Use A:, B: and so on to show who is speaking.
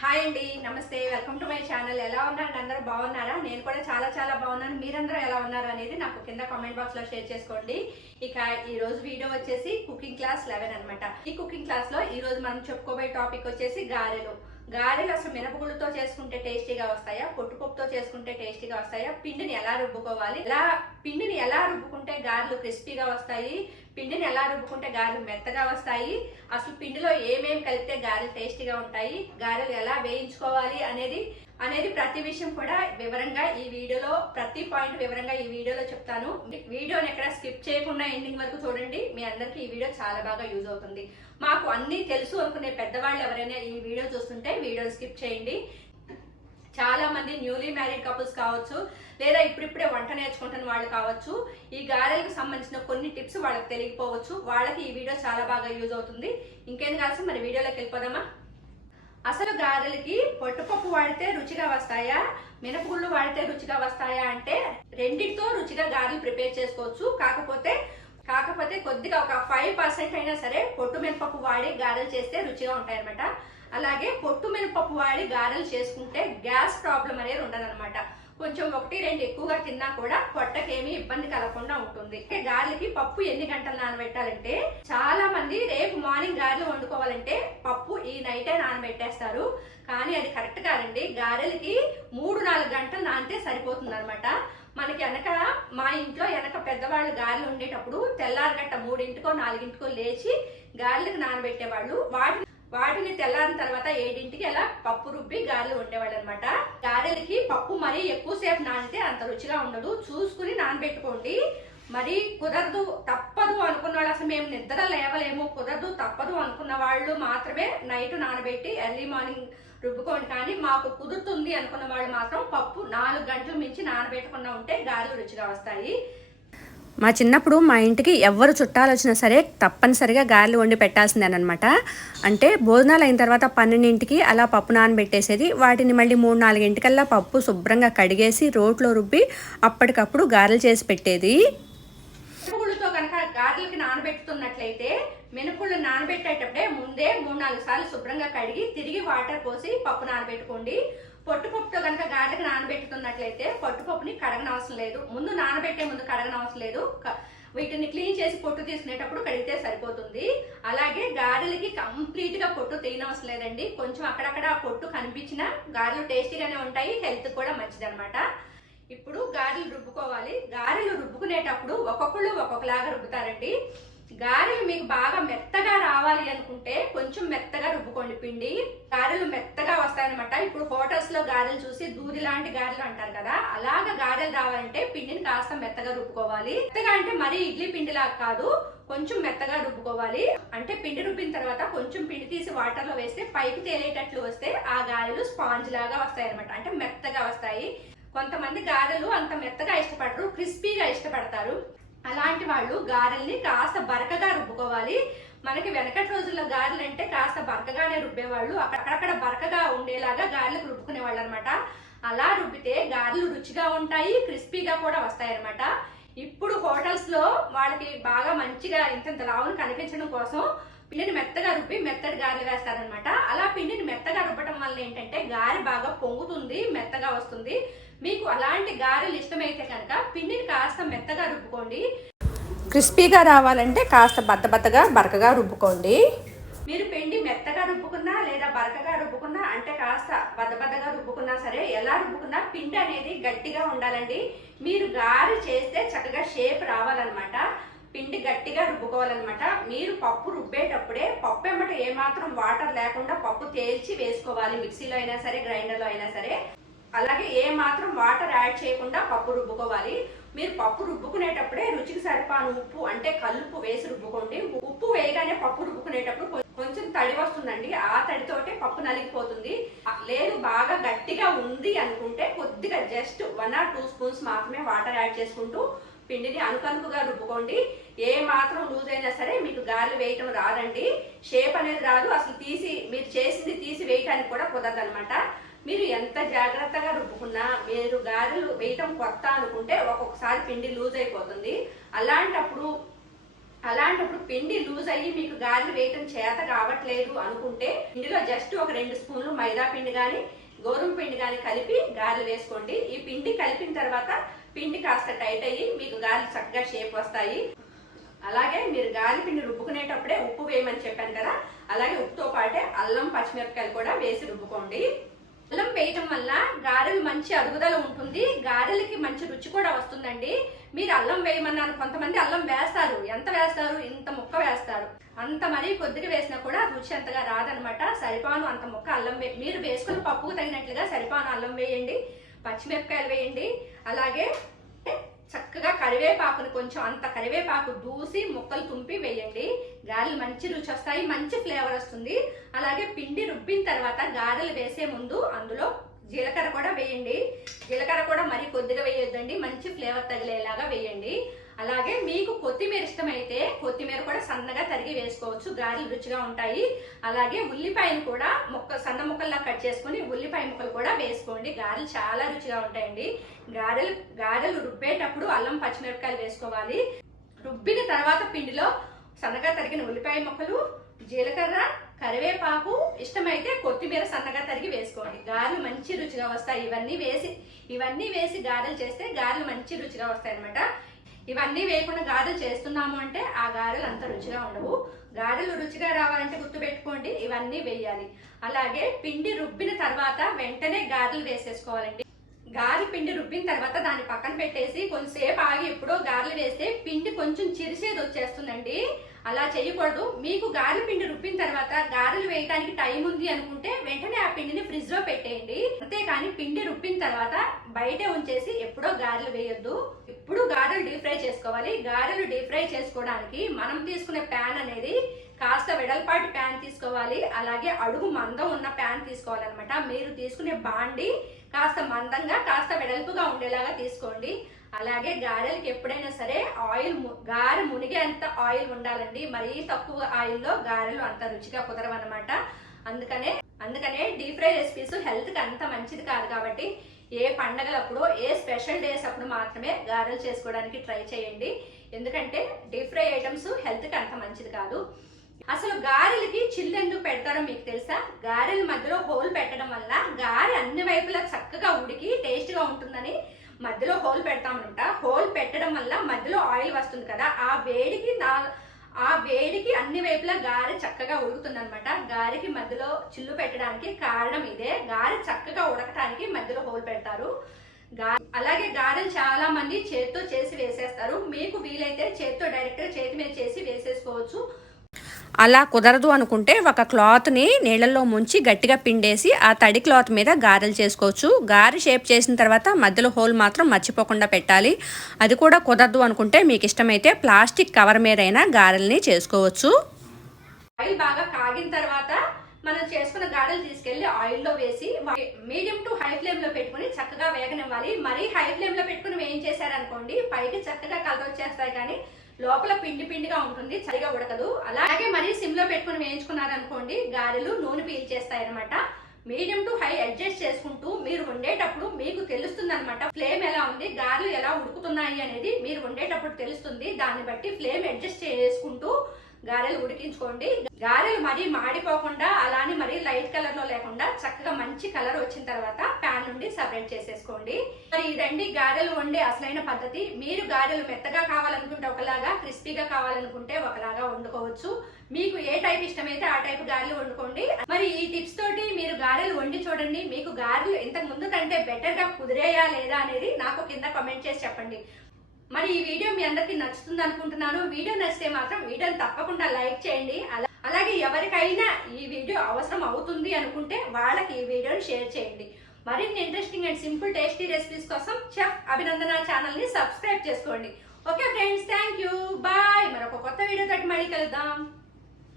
A: Hi అండి నమస్తే welcome to my channel. ఎలా ఉన్నారు? అందరూ బాగున్నారా? నేను కూడా చాలా చాలా బాగున్నాను. మీరందరూ ఎలా ఉన్నారు అనేది నాకు కింద కామెంట్ బాక్స్లో షేర్ చేసుకోండి. ఇక ఈ రోజు వీడియో వచ్చేసి కుకింగ్ క్లాస్ లెవెన్ అనమాట ఈ కుకింగ్ క్లాస్లో ఈ రోజు మనం చెప్పుకోబోయే టాపిక్ వచ్చేసి గారెలు. గారెలు అసలు మినపగుళ్ళతో చేసుకుంటే టేస్టీగా వస్తాయా? పొట్టుపప్పుతో చేసుకుంటే టేస్టీగా వస్తాయా? పిండిని ఎలా రుబ్బుకోవాలి? ఎలా పిండిని ఎలా రుబ్బుకుంటే గారెలు క్రిస్పీగా వస్తాయి? పిండిని ఎలా రుబ్బుకుంటే గారెలు మెత్తగా వస్తాయి? అసలు పిండిలో ఏమేమి కలిపితే గారెలు టేస్టీగా ఉంటాయి? గారెలు ఎలా వేయించుకోవాలి అనేది అనేది ప్రతి విషయం కూడా వివరంగా ఈ వీడియోలో ప్రతి పాయింట్ వివరంగా ఈ వీడియోలో చెప్తాను. వీడియోని ఎక్కడ స్కిప్ చేయకుండా ఎండింగ్ వరకు చూడండి. మీ అందరికీ ఈ వీడియో చాలా బాగా యూజ్ అవుతుంది. మాకు అన్నీ తెలుసు అనుకునే పెద్దవాళ్ళు ఎవరైనా ఈ వీడియో చూస్తుంటే వీడియోని స్కిప్ చేయండి. చాలా మంది న్యూలీ మ్యారీడ్ కపుల్స్ కావచ్చు లేదా ఇప్పుడిప్పుడే వంట నేర్చుకుంటున్న వాళ్ళు కావచ్చు ఈ గారెలకు సంబంధించిన కొన్ని టిప్స్ వాళ్ళకి తెలియకపోవచ్చు. వాళ్ళకి ఈ వీడియో చాలా బాగా యూజ్ అవుతుంది. ఇంకేం కాల్సి మరి వీడియోలోకి వెళ్ళిపోదామా? అసలు గారెలకి పొట్టుపప్పు వాడితే రుచిగా వస్తాయా? మినపగుళ్ళు వాడితే రుచిగా వస్తాయా అంటే రెండింటితో రుచిగా గారెలు ప్రిపేర్ చేసుకోవచ్చు. కాకపోతే కాకపోతే కొద్దిగా ఒక ఫైవ్ పర్సెంట్ అయినా సరే పొట్టు మినపప్పు వాడి గారెలు చేస్తే రుచిగా ఉంటాయన్నమాట. అలాగే పొట్టు మినపప్పు వాడి గారెలు చేసుకుంటే గ్యాస్ ప్రాబ్లం అనేది ఉండదన్నమాట. కొంచెం ఒకటి రెండు ఎక్కువగా తిన్నా కూడా పొట్టకేమీ ఇబ్బంది కలగకుండా ఉంటుంది. గారెలకి పప్పు ఎన్ని గంటలు నానబెట్టాలంటే చాలా మంది రేపు మార్నింగ్ గారెలు వండుకోవాలంటే నానబెట్టేస్తారు కానీ అది కరెక్ట్ కాదండి. గారెలకి మూడు నాలుగు గంటలు నానితే సరిపోతుంది అనమాట మనకి వెనక మా ఇంట్లో వెనక పెద్దవాళ్ళు గారెలు ఉండేటప్పుడు తెల్లారగట్ట మూడింటికో నాలుగింటికో లేచి గారెలకు నానబెట్టేవాళ్ళు. వాటి వాటిని తెల్లారిన తర్వాత ఏడింటికి అలా పప్పు రుబ్బి గారెలు ఉండేవాళ్ళు అనమాట గారెలకి పప్పు మరీ ఎక్కువసేపు నానితే అంత రుచిగా ఉండదు. చూసుకుని నానబెట్టుకోండి. మరి కుదరదు తప్పదు అనుకున్న వాళ్ళు అసలు మేము నిద్ర లేవలేము. కుదరదు తప్పదు అనుకున్న వాళ్ళు మాత్రమే నైట్ నానబెట్టి ఎర్లీ మార్నింగ్ రుబ్బుకోండి కానీ మాకు కుదురుతుంది అనుకున్న వాళ్ళు మాత్రం పప్పు నాలుగు గంటలు మించి నానబెట్టకుండా ఉంటే గారెలు రుచిగా వస్తాయి.
B: మా చిన్నప్పుడు మా ఇంటికి ఎవరు చుట్టాలు వచ్చినా సరే తప్పనిసరిగా గారెలు వండి పెట్టాల్సిందేనమాట అంటే భోజనాలు అయిన తర్వాత పన్నెండింటికి అలా పప్పు నానబెట్టేసేది. వాటిని మళ్ళీ మూడు నాలుగింటికల్లా పప్పు శుభ్రంగా కడిగేసి రోట్లో రుబ్బి అప్పటికప్పుడు గారెలు చేసి పెట్టేది
A: మినపగుళ్ళతో కనుక గారెలకి అయితే మినపగుళ్ళు నానబెట్టేటప్పుడే ముందే మూడు నాలుగు సార్లు శుభ్రంగా కడిగి తిరిగి వాటర్ పోసి పప్పు నానబెట్టుకోండి. పొట్టుపప్పుతో కనుక గారెలకు నానబెట్టుతున్నట్లయితే పొట్టుపప్పుని కడగనవసరం లేదు. ముందు నానబెట్టే ముందు కడగనవసరం లేదు. వీటిని క్లీన్ చేసి పొట్టు తీసుకునేటప్పుడు కడిగితే సరిపోతుంది. అలాగే గారెలకి కంప్లీట్గా పొట్టు తీయనవసరం లేదండి. కొంచెం అక్కడక్కడ పొట్టు కనిపించిన గారెలు టేస్టీగానే ఉంటాయి హెల్త్ కూడా మంచిది ఇప్పుడు గారెలు రుబ్బుకోవాలి. గారెలు రుబ్బుకునేటప్పుడు ఒక్కొక్కళ్ళు ఒక్కొక్కలాగా రుబ్బుతారండి. గారెలు మీకు బాగా మెత్తగా రావాలి అనుకుంటే కొంచెం మెత్తగా రుబ్బుకోండి. పిండి గారెలు మెత్తగా వస్తాయన్నమాట. ఇప్పుడు హోటల్స్లో గారెలు చూసి దూది లాంటి గారెలు అంటారు కదా అలాగా గారెలు రావాలంటే పిండిని కాస్త మెత్తగా రుబ్బుకోవాలి. మెత్తగా అంటే మరీ ఇడ్లీ పిండిలా కాదు కొంచెం మెత్తగా రుబ్బుకోవాలి. అంటే పిండి రుబ్బిన తర్వాత కొంచెం పిండి తీసి వాటర్లో వేస్తే పైకి తేలేటట్లు వస్తే ఆ గారెలు స్పాంజ్ లాగా వస్తాయి అనమాట అంటే మెత్తగా వస్తాయి. కొంతమంది గారెలు అంత మెత్తగా ఇష్టపడరు క్రిస్పీగా ఇష్టపడతారు. అలాంటి వాళ్ళు గారెల్ని కాస్త బరకగా రుబ్బుకోవాలి. మనకి వెనకటి రోజుల్లో గారెలు అంటే కాస్త బరకగానే రుబ్బేవాళ్ళు. అక్కడక్కడ బరకగా ఉండేలాగా గారెలకు రుబ్బుకునే వాళ్ళు అనమాట అలా రుబ్బితే గారెలు రుచిగా ఉంటాయి క్రిస్పీగా కూడా వస్తాయి అనమాట ఇప్పుడు హోటల్స్లో వాళ్ళకి బాగా మంచిగా ఇంత లావును కనిపించడం కోసం పిండిని మెత్తగా రుబ్బి మెత్తటి గారెలు వేస్తారనమాట. అలా పిండిని మెత్తగా రుబ్బటం వల్ల ఏంటంటే గారె బాగా పొంగుతుంది మెత్తగా వస్తుంది. మీకు అలాంటి గారెలు ఇష్టమైతే కనుక పిండిని కాస్త మెత్తగా రుబ్బుకోండి.
B: క్రిస్పీగా రావాలంటే కాస్త బద్దబద్దగా బరకగా రుబ్బుకోండి.
A: మీరు పిండి మెత్తగా రుబ్బుకున్నా లేదా బరకగా రుబ్బుకున్నా అంటే కాస్త బద్దబద్దగా రుబ్బుకున్నా సరే ఎలా రుబ్బుకున్నా పిండి అనేది గట్టిగా ఉండాలండి. మీరు గారె చేస్తే చక్కగా షేప్ రావాలన్నమాట. పిండి గట్టిగా రుబ్బుకోవాలన్నమాట. మీరు పప్పు రుబ్బేటప్పుడే పప్పు ఎమ్మట ఏమాత్రం వాటర్ లేకుండా పప్పు తేల్చి వేసుకోవాలి మిక్సీలో అయినా సరే గ్రైండర్లో అయినా సరే. అలాగే ఏ మాత్రం వాటర్ యాడ్ చేయకుండా పప్పు రుబ్బుకోవాలి. మీరు పప్పు రుబ్బుకునేటప్పుడే రుచికి సరిపాను ఉప్పు అంటే కలుపు వేసి రుబ్బుకోండి. ఉప్పు వేయగానే పప్పు రుబ్బుకునేటప్పుడు కొంచెం తడి వస్తుందండి. ఆ తడితోటే పప్పు నలిగిపోతుంది. లేదు బాగా గట్టిగా ఉంది అనుకుంటే కొద్దిగా just one or two spoons మాత్రమే వాటర్ యాడ్ చేసుకుంటూ పిండిని అనుకనుకుగా రుబ్బుకోండి. ఏ మాత్రం లూజ్ అయినా సరే మీకు గాలి వేయటం రాదండి. షేప్ అనేది రాదు. అసలు తీసి మీరు చేసింది తీసి వేయటానికి కూడా కుదరదు అనమాట మీరు ఎంత జాగ్రత్తగా రుబ్బుకున్నా మీరు గారెలు వేయటం కొత్త అనుకుంటే ఒక్కొక్కసారి పిండి లూజ్ అయిపోతుంది. అలాంటప్పుడు అలాంటప్పుడు పిండి లూజ్ అయ్యి మీకు గారెలు వేయటం చేత కావట్లేదు అనుకుంటే ఇందులో జస్ట్ ఒక రెండు స్పూన్లు మైదా పిండి కానీ గోధుమ పిండి కానీ కలిపి గారెలు వేసుకోండి. ఈ పిండి కలిపిన తర్వాత పిండి కాస్త టైట్ అయ్యి మీకు గారెలు చక్కగా షేప్ వస్తాయి. అలాగే మీరు గాలి పిండి రుబ్బుకునేటప్పుడే ఉప్పు వేయమని చెప్పాను కదా అలాగే ఉప్పుతో పాటే అల్లం పచ్చిమిరపకాయలు కూడా వేసి రుబ్బుకోండి. అల్లం వేయటం వల్ల గారెలు మంచి అరుగుదల ఉంటుంది. గారెలకి మంచి రుచి కూడా వస్తుందండి. మీరు అల్లం వేయమన్నారు. కొంతమంది అల్లం వేస్తారు. ఎంత వేస్తారు? ఇంత ముక్క వేస్తారు. అంత మరీ కొద్దిగా వేసినా కూడా రుచి అంతగా రాదనమాట. సరిపాను అంత ముక్క అల్లం వే మీరు వేసుకున్న పప్పుకు తగినట్లుగా సరిపాను అల్లం వేయండి. పచ్చిమిరపకాయలు వేయండి. అలాగే చక్కగా కరివేపాకుని కొంచెం అంత కరివేపాకు దూసి ముక్కలు తుంపి వేయండి. గారెలు మంచి రుచి వస్తాయి మంచి ఫ్లేవర్ వస్తుంది. అలాగే పిండి రుబ్బిన తర్వాత గారెలు వేసే ముందు అందులో జీలకర్ర కూడా వేయండి. జీలకర్ర కూడా మరీ కొద్దిగా వేయొద్దండి మంచి ఫ్లేవర్ తగిలేలాగా వేయండి. అలాగే మీకు కొత్తిమీర ఇష్టమైతే కొత్తిమీర కూడా సన్నగా తరిగి వేసుకోవచ్చు. గారెలు రుచిగా ఉంటాయి. అలాగే ఉల్లిపాయను కూడా ముక్క సన్న ముక్కల్లా కట్ చేసుకొని ఉల్లిపాయ ముక్కలు కూడా వేసుకోండి. గారెలు చాలా రుచిగా ఉంటాయండి. గారెలు గారెలు రుబ్బేటప్పుడు అల్లం పచ్చిమిరపకాయలు వేసుకోవాలి. రుబ్బిన తర్వాత పిండిలో సన్నగా తరిగిన ఉల్లిపాయ ముక్కలు జీలకర్ర కరివేపాకు ఇష్టమైతే కొత్తిమీర సన్నగా తరిగి వేసుకోండి. గారెలు మంచి రుచిగా వస్తాయి. ఇవన్నీ వేసి ఇవన్నీ వేసి గారెలు చేస్తే గారెలు మంచి రుచిగా వస్తాయి అనమాట ఇవన్నీ వేయకుండా గారెలు చేస్తున్నాము అంటే ఆ గారెలు అంత రుచిగా ఉండవు. గారెలు రుచిగా రావాలంటే గుర్తుపెట్టుకోండి ఇవన్నీ వేయాలి. అలాగే పిండి రుబ్బిన తర్వాత వెంటనే గారెలు వేసేసుకోవాలండి. గారి పిండి రుబ్బిన తర్వాత దాన్ని పక్కన పెట్టేసి కొంచెంసేపు ఆగి ఎప్పుడో గారెలు వేస్తే పిండి కొంచెం చిరిసేది వచ్చేస్తుందండి. అలా చేయకూడదు. మీకు గారెల పిండి రుబ్బిన తర్వాత గారెలు వేయడానికి టైం ఉంది అనుకుంటే వెంటనే ఆ పిండిని ఫ్రిడ్జ్లో పెట్టేయండి. అంతేకాని పిండి రుబ్బిన తర్వాత బయటే ఉంచేసి ఎప్పుడో గారెలు వేయొద్దు. ఇప్పుడు గారెలు డీప్ ఫ్రై చేసుకోవాలి. గారెలు డీప్ ఫ్రై చేసుకోవడానికి మనం తీసుకునే ప్యాన్ అనేది కాస్త వెడల్పాటి ప్యాన్ తీసుకోవాలి. అలాగే అడుగు మందం ఉన్న ప్యాన్ తీసుకోవాలన్నమాట. మీరు తీసుకునే బాండి కాస్త మందంగా కాస్త వెడల్పుగా ఉండేలాగా తీసుకోండి. అలాగే గారెలకి ఎప్పుడైనా సరే ఆయిల్ ము- గారె మునిగేంత ఆయిల్ ఉండాలండి. మరీ తక్కువ ఆయిల్లో గారెలు అంత రుచిగా కుదరవన్నమాట. అందుకనే అందుకనే డీప్ ఫ్రై రెసిపీస్ హెల్త్కి అంత మంచిది కాదు కాబట్టి ఏ పండగలప్పుడు ఏ స్పెషల్ డేస్ అప్పుడు మాత్రమే గారెలు చేసుకోవడానికి ట్రై చేయండి. ఎందుకంటే డీప్ ఫ్రై ఐటమ్స్ హెల్త్కి అంత మంచిది కాదు. అసలు గారెలకి చిల్లు ఎందుకు పెడతారో మీకు తెలుసా? గారెల మధ్యలో హోల్ పెట్టడం వల్ల గారె అన్ని వైపులా చక్కగా ఉడికి టేస్ట్గా ఉంటుందని మధ్యలో హోల్ పెడతామనమాట హోల్ పెట్టడం వల్ల మధ్యలో ఆయిల్ వస్తుంది కదా ఆ వేడికి నా ఆ వేడికి అన్ని వైపులా గారె చక్కగా ఉడుకుతుంది అనమాట గారెకి మధ్యలో చిల్లు పెట్టడానికి కారణం ఇదే. గారె చక్కగా ఉడకటానికి మధ్యలో హోల్ పెడతారు. అలాగే గారెలు చాలా మంది చేత్తో చేసి వేసేస్తారు. మీకు వీలైతే చేత్తో డైరెక్ట్గా చేతి మీద చేసి వేసేసుకోవచ్చు.
B: అలా కుదరదు అనుకుంటే ఒక క్లాత్ని నీళ్ళల్లో ముంచి గట్టిగా పిండేసి ఆ తడి క్లాత్ మీద గారెలు చేసుకోవచ్చు. గారె షేప్ చేసిన తర్వాత మధ్యలో హోల్ మాత్రం మర్చిపోకుండా పెట్టాలి. అది కూడా కుదరదు అనుకుంటే మీకు ఇష్టమైతే ప్లాస్టిక్ కవర్ మీదైనా గారెల్ని చేసుకోవచ్చు.
A: ఆయిల్ బాగా కాగిన తర్వాత మనం చేసుకున్న గారెలు తీసుకెళ్ళి ఆయిల్లో వేసి మీడియం టు హై ఫ్లేమ్లో పెట్టుకుని చక్కగా వేగనివ్వాలి. మరీ హై ఫ్లేమ్లో పెట్టుకుని వేయించేశారనుకోండి పైకి చక్కగా కలర్ వచ్చేస్తాయి కానీ లోపల పిండి పిండిగా ఉంటుంది సరిగా ఉడకదు. అలాగే మరీ సిమ్లో పెట్టుకుని వేయించుకున్నారనుకోండి గారెలు నూనె పీల్చేస్తాయి అనమాట మీడియం టు హై అడ్జస్ట్ చేసుకుంటూ మీరు వండేటప్పుడు మీకు తెలుస్తుంది అనమాట ఫ్లేమ్ ఎలా ఉంది గారెలు ఎలా ఉడుకుతున్నాయి అనేది మీరు వండేటప్పుడు తెలుస్తుంది. దాన్ని బట్టి ఫ్లేమ్ అడ్జస్ట్ చేసుకుంటూ గారెలు ఉడికించుకోండి. గారెలు మరీ మాడిపోకుండా అలానే మరీ లైట్ కలర్లో లేకుండా చక్కగా మంచి కలర్ వచ్చిన తర్వాత ప్యాన్ నుండి సపరేట్ చేసేసుకోండి. మరి ఇదండి గారెలు వండే అసలైన పద్ధతి. మీరు గారెలు మెత్తగా కావాలనుకుంటే ఒకలాగా క్రిస్పీగా కావాలనుకుంటే ఒకలాగా వండుకోవచ్చు. మీకు ఏ టైప్ ఇష్టమైతే ఆ టైప్ గారెలు వండుకోండి. మరి ఈ టిప్స్ తోటి మీరు గారెలు వండి చూడండి. మీకు గారెలు ఇంతకు ముందు కంటే బెటర్గా కుదిరేయా లేదా అనేది నాకు కింద కమెంట్ చేసి చెప్పండి. మరి ఈ వీడియో మీ అందరికి నచ్చుతుంది అనుకుంటున్నాను. వీడియో నచ్చితే మాత్రం వీడియోని తప్పకుండా లైక్ చేయండి. అలా- అలాగే ఎవరికైనా ఈ వీడియో అవసరం అవుతుంది అనుకుంటే వాళ్ళకి ఈ వీడియోని షేర్ చేయండి. మరిన్ని interesting and simple tasty recipes కోసం చెఫ్ అభినందన ఛానల్ని సబ్స్క్రైబ్ చేసుకోండి. Okay friends thank you bye మరొక కొత్త వీడియో తోటి మళ్ళీ కలుద్దాం.